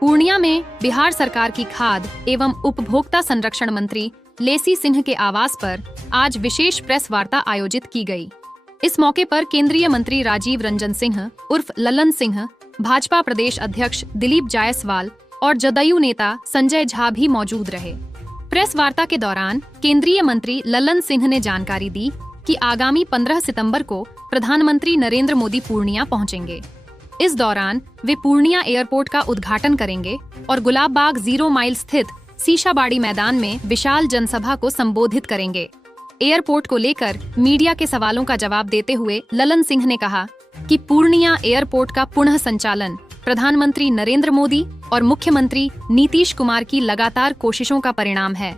पूर्णिया में बिहार सरकार की खाद्य एवं उपभोक्ता संरक्षण मंत्री लेसी सिंह के आवास पर आज विशेष प्रेस वार्ता आयोजित की गई। इस मौके पर केंद्रीय मंत्री राजीव रंजन सिंह उर्फ ललन सिंह, भाजपा प्रदेश अध्यक्ष दिलीप जायसवाल और जदयू नेता संजय झा भी मौजूद रहे। प्रेस वार्ता के दौरान केंद्रीय मंत्री ललन सिंह ने जानकारी दी कि आगामी 15 सितंबर को प्रधानमंत्री नरेंद्र मोदी पूर्णिया पहुंचेंगे। इस दौरान वे पूर्णिया एयरपोर्ट का उद्घाटन करेंगे और गुलाबबाग 0 माइल स्थित सीशाबाड़ी मैदान में विशाल जनसभा को संबोधित करेंगे। एयरपोर्ट को लेकर मीडिया के सवालों का जवाब देते हुए ललन सिंह ने कहा कि पूर्णिया एयरपोर्ट का पुनः संचालन प्रधानमंत्री नरेंद्र मोदी और मुख्यमंत्री नीतीश कुमार की लगातार कोशिशों का परिणाम है।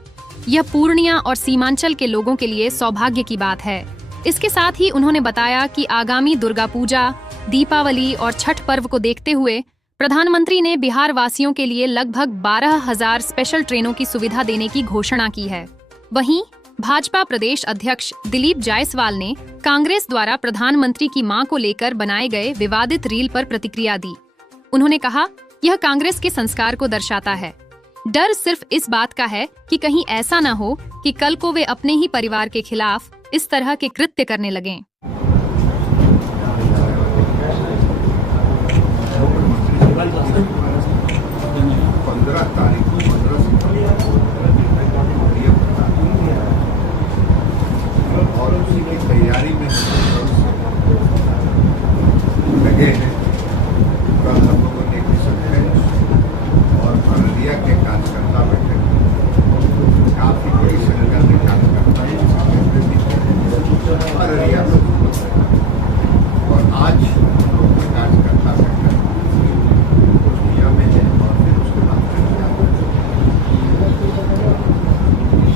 यह पूर्णिया और सीमांचल के लोगों के लिए सौभाग्य की बात है। इसके साथ ही उन्होंने बताया कि आगामी दुर्गा पूजा, दीपावली और छठ पर्व को देखते हुए प्रधानमंत्री ने बिहार वासियों के लिए लगभग 12,000 स्पेशल ट्रेनों की सुविधा देने की घोषणा की है। वहीं भाजपा प्रदेश अध्यक्ष दिलीप जायसवाल ने कांग्रेस द्वारा प्रधानमंत्री की मां को लेकर बनाए गए विवादित रील पर प्रतिक्रिया दी। उन्होंने कहा, यह कांग्रेस के संस्कार को दर्शाता है। डर सिर्फ इस बात का है कि कहीं ऐसा न हो कि कल को वे अपने ही परिवार के खिलाफ इस तरह के कृत्य करने लगें। 15 तारीख को 15 सितंबर और उसी की तैयारी में लगे हैं। कल हम लोगों ने और अररिया के कार्यकर्ता बैठे, काफी बड़ी संख्या में कार्यकर्ता अररिया और आज हम लोग के कार्यकर्ता बैठे पूर्णिया में है और फिर उसके बाद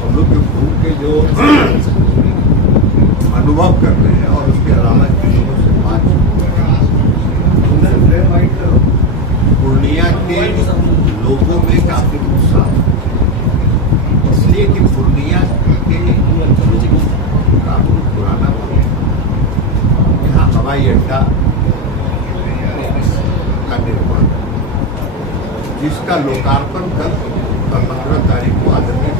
हम लोग के जो अनुभव कर रहे हैं और उसके अलावा जिन लोगों से बात पूर्णिया के लोगों में काफी उत्साह, इसलिए कि पूर्णिया के काफी पुराना यहाँ हवाई अड्डा का निर्माण, जिसका लोकार्पण कल 15 तारीख को आदरणीय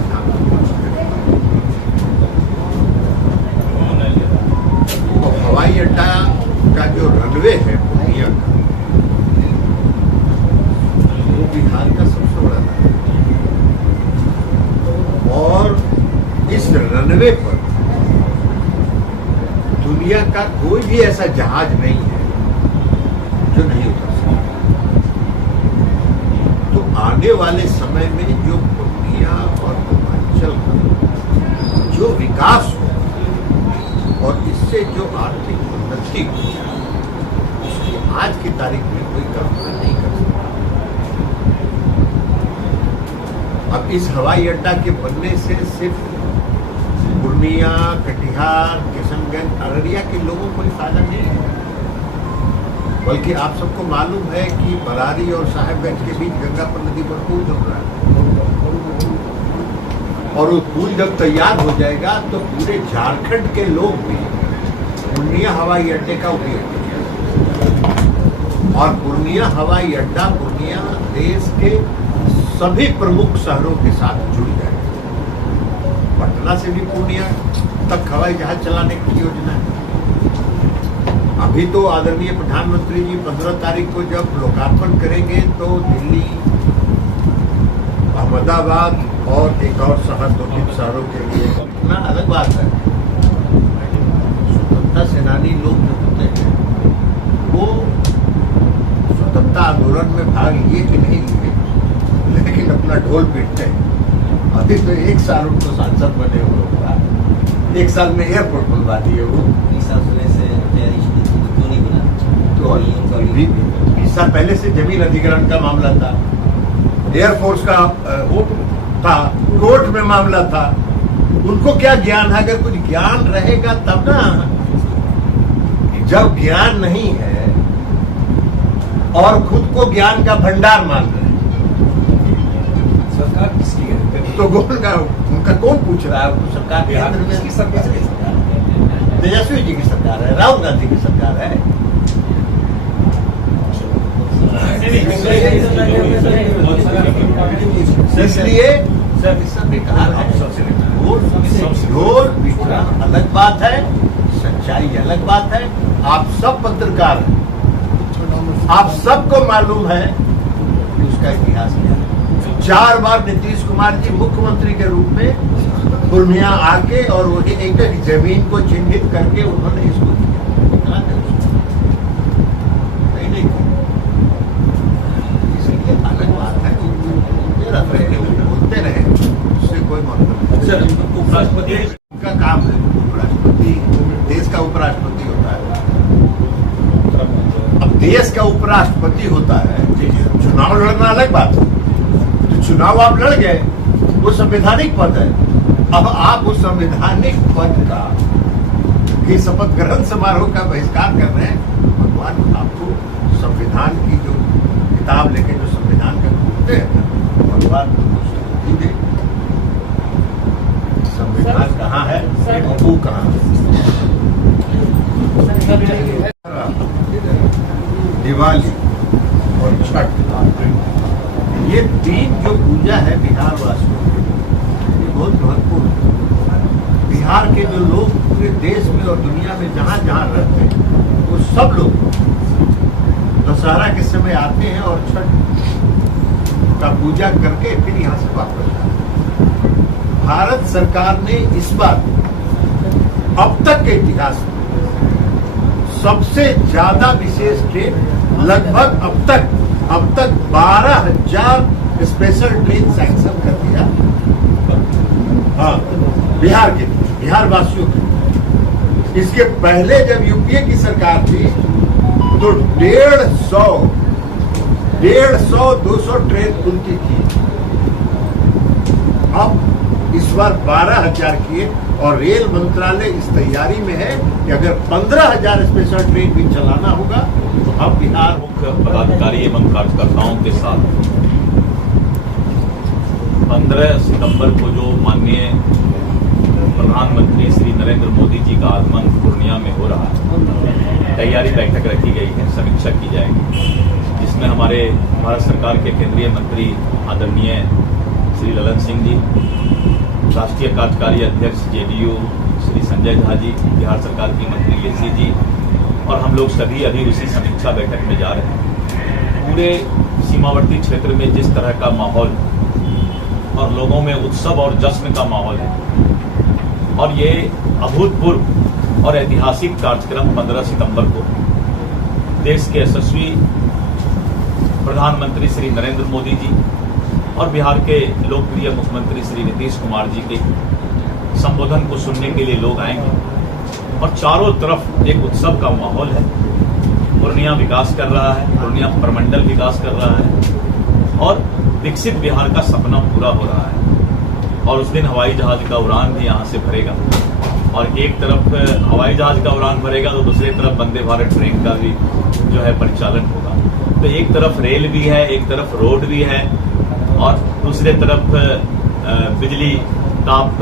हवाई अड्डा का जो रनवे है पूर्णिया का, वो बिहार का सबसे बड़ा रनवे और इस रनवे पर दुनिया का कोई भी ऐसा जहाज नहीं है जो नहीं उतर सकता। तो आने वाले समय में जो पूर्णिया और पूर्वांचल का जो विकास हो और इससे जो आर्थिक उन्नति हो, उसकी आज की तारीख में कोई कल्पना नहीं कर सकता। अब इस हवाई अड्डा के बनने से सिर्फ पूर्णिया, कटिहार, किशनगंज, अररिया के लोगों को ही फायदा नहीं है, बल्कि आप सबको मालूम है कि बरारी और साहेबगंज के बीच गंगापुर नदी पर पुल बन रहा है और वो पुल जब तैयार हो जाएगा तो पूरे झारखंड के लोग भी पूर्णिया हवाई अड्डे का उपयोग करेंगे और पूर्णिया हवाई अड्डा पूर्णिया देश के सभी प्रमुख शहरों के साथ जुड़ जाएगा। पटना से भी पूर्णिया तक हवाई जहाज चलाने की योजना है। अभी तो आदरणीय प्रधानमंत्री जी 15 तारीख को जब लोकार्पण करेंगे तो दिल्ली, अहमदाबाद और एक और शहर, 2-3 शहरों के लिए इतना अलग बात है। स्वतंत्रता सेनानी लोग जो होते हैं वो स्वतंत्रता आंदोलन में भाग लिए कि नहीं लिए, लेकिन अपना ढोल पीटते हैं। अभी तो 1 साल उनको सांसद बने हुए होगा, 1 साल में एयरपोर्ट खुलवा दिए वो। 20 साल से क्यों नहीं बना? तो 20 साल पहले से जमीन अधिग्रहण का मामला था, एयरफोर्स का वो था, कोर्ट में मामला था। उनको क्या ज्ञान है? अगर कुछ ज्ञान रहेगा तब ना। जब ज्ञान नहीं है और खुद को ज्ञान का भंडार मान रहे हैं, सरकार किसकी है? तो उनका कौन पूछ रहा है? सरकार बिहार में किसकी सरकार है? तेजस्वी जी की सरकार है, राहुल गांधी की सरकार है। इसलिए सब बेकार है। ढोल पिटना अलग बात है, सच्चाई अलग बात है। आप सब पत्रकार हैं, आप सबको मालूम है कि उसका इतिहास क्या है। 4 बार नीतीश कुमार जी मुख्यमंत्री के रूप में पूर्णिया आके और वही एक एक जमीन को चिन्हित करके उन्होंने इसको किया, नहीं इसलिए अलग बात है। बोलते रहे, उससे कोई मतलब सर, उपराष्ट्रपति का काम है। उपराष्ट्रपति देश का उपराष्ट्रपति होता है। अब देश का उपराष्ट्रपति होता है, चुनाव लड़ना अलग बात है। तो चुनाव आप लड़ गए, वो संवैधानिक पद है। अब आप उस संवैधानिक पद का की शपथ ग्रहण समारोह का बहिष्कार कर रहे हैं। भगवान आपको संविधान की जो किताब लेके जो संविधान का खोलते हैं, भगवान बुद्धि दे। संविधान कहाँ है, वो कहाँ है? दिवाली और छठ, ये 3 जो पूजा है बिहार वासियों की, ये बहुत महत्वपूर्ण है। बिहार के जो लोग पूरे देश में और दुनिया में जहाँ जहाँ रहते हैं, वो सब लोग दशहरा के समय आते हैं और छठ का पूजा करके फिर यहाँ से वापस जाते हैं। भारत सरकार ने इस बार अब तक के इतिहास में सबसे ज्यादा विशेष ट्रेन, लगभग अब तक 12,000 स्पेशल ट्रेन सैंक्शन कर दिया। हाँ, बिहार वासियों के। इसके पहले जब यूपीए की सरकार थी तो 150-200 ट्रेन खुलती थी। अब इस बार 12,000 किए और रेल मंत्रालय इस तैयारी में है कि अगर 15,000 स्पेशल ट्रेन भी चलाना होगा तो अब बिहार मुख्य पदाधिकारी एवं कार्यकर्ताओं के साथ 15 सितंबर को जो माननीय प्रधानमंत्री श्री नरेंद्र मोदी जी का आगमन पूर्णिया में हो रहा है, तैयारी बैठक रखी गई है, समीक्षा की जाएगी, जिसमें हमारे भारत सरकार के केंद्रीय मंत्री आदरणीय श्री ललन सिंह जी, राष्ट्रीय कार्यकारी अध्यक्ष जेडीयू श्री संजय झा जी, बिहार सरकार की मंत्री लेसी जी और हम लोग सभी अभी उसी समीक्षा बैठक में जा रहे हैं। पूरे सीमावर्ती क्षेत्र में जिस तरह का माहौल और लोगों में उत्सव और जश्न का माहौल है और ये अभूतपूर्व और ऐतिहासिक कार्यक्रम 15 सितंबर को देश के यशस्वी प्रधानमंत्री श्री नरेंद्र मोदी जी और बिहार के लोकप्रिय मुख्यमंत्री श्री नीतीश कुमार जी के संबोधन को सुनने के लिए लोग आएंगे और चारों तरफ एक उत्सव का माहौल है। पूर्णिया विकास कर रहा है, पूर्णिया प्रमंडल विकास कर रहा है और विकसित बिहार का सपना पूरा हो रहा है। और उस दिन हवाई जहाज का उड़ान भी यहाँ से भरेगा और एक तरफ हवाई जहाज का उड़ान भरेगा तो दूसरी तरफ वंदे भारत ट्रेन का भी जो है परिचालन होगा। तो एक तरफ रेल भी है, एक तरफ रोड भी है और दूसरे तरफ बिजली ताप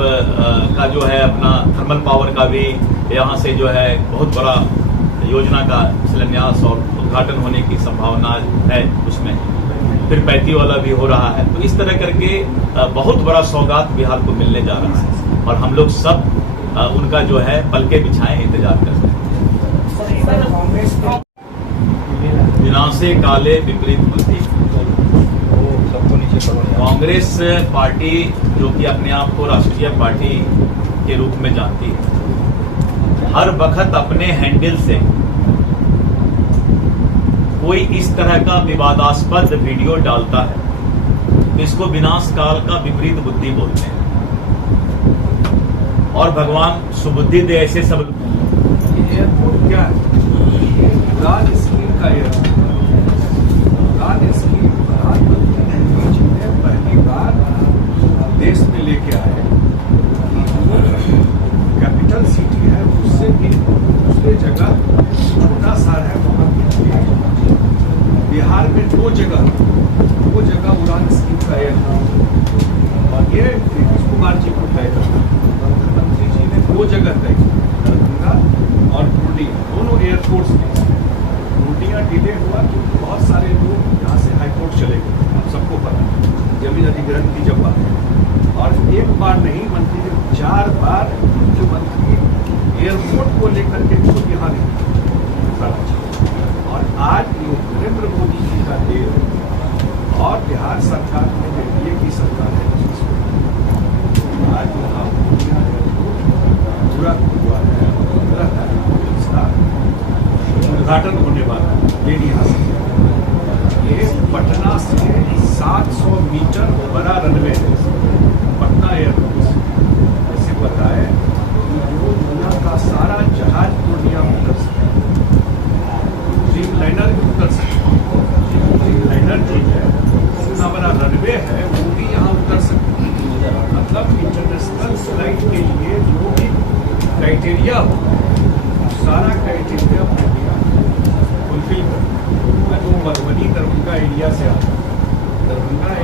का जो है अपना थर्मल पावर का भी यहाँ से जो है बहुत बड़ा योजना का शिलान्यास और उद्घाटन होने की संभावना है। उसमें फिर 35 वाला भी हो रहा है। तो इस तरह करके बहुत बड़ा सौगात बिहार को मिलने जा रहा है और हम लोग सब उनका जो है पलके बिछाए इंतजार करते हैं। विनाशे काले विपरीत बुद्धि। कांग्रेस पार्टी जो कि अपने आप को राष्ट्रीय पार्टी के रूप में जानती है, हर वक्त अपने हैंडल से कोई इस तरह का विवादास्पद वीडियो डालता है तो इसको विनाश काल का विपरीत बुद्धि बोलते हैं और भगवान सुबुद्धि दे ऐसे सब। एयरपोर्ट क्या है? राज स्कीम का एयरपोर्ट। राज स्कीम प्रधानमंत्री मोदी जी ने पहली बार देश में लेके आए कि जो कैपिटल सिटी है उससे भी दूसरे जगह छोटा सा है, वहाँ बिहार में 2 जगह उड़ान स्कीम का एयरपोर्ट और ये नीतीश कुमार जी को तय करना। प्रधानमंत्री जी ने 2 जगह तय की, दरभंगा और पूर्णिया, दोनों एयरपोर्ट्स में। पूर्णिया डिले हुआ क्योंकि बहुत सारे लोग यहाँ से हाईकोर्ट चले गए, आप सबको पता है। जमीन अधिग्रहण की जब बात है, और एक बार नहीं मंत्री जी 4 बार मुख्यमंत्री एयरपोर्ट को लेकर के खुद यहाँ नहीं, और आज ये नरेंद्र मोदी जी का देव और बिहार सरकार में एनडीए की सरकार है, आज यहाँ पूर्णिया एयरपोर्ट पूरा हुआ है, 15 तारीख को इसका उद्घाटन होने वाला है। लेकिन यहाँ से ये पटना से 700 मीटर बड़ा रनवे है, पटना एयरपोर्ट से। ऐसे बताए जो दुनिया का सारा जहाज पूर्णिया में उतर सकता है, ड्रीम लाइनर भी उतर सकता है, ड्रीम लाइनर जो है इतना बड़ा रनवे है वो भी यहाँ उतर सकता है। मतलब इंटरनेशनल फ्लाइट के लिए जो भी क्राइटेरिया हो, सारा क्राइटेरिया फुलफिल कर। मैं तो मधुबनी दरभंगा एरिया से आता हूँ। दरभंगा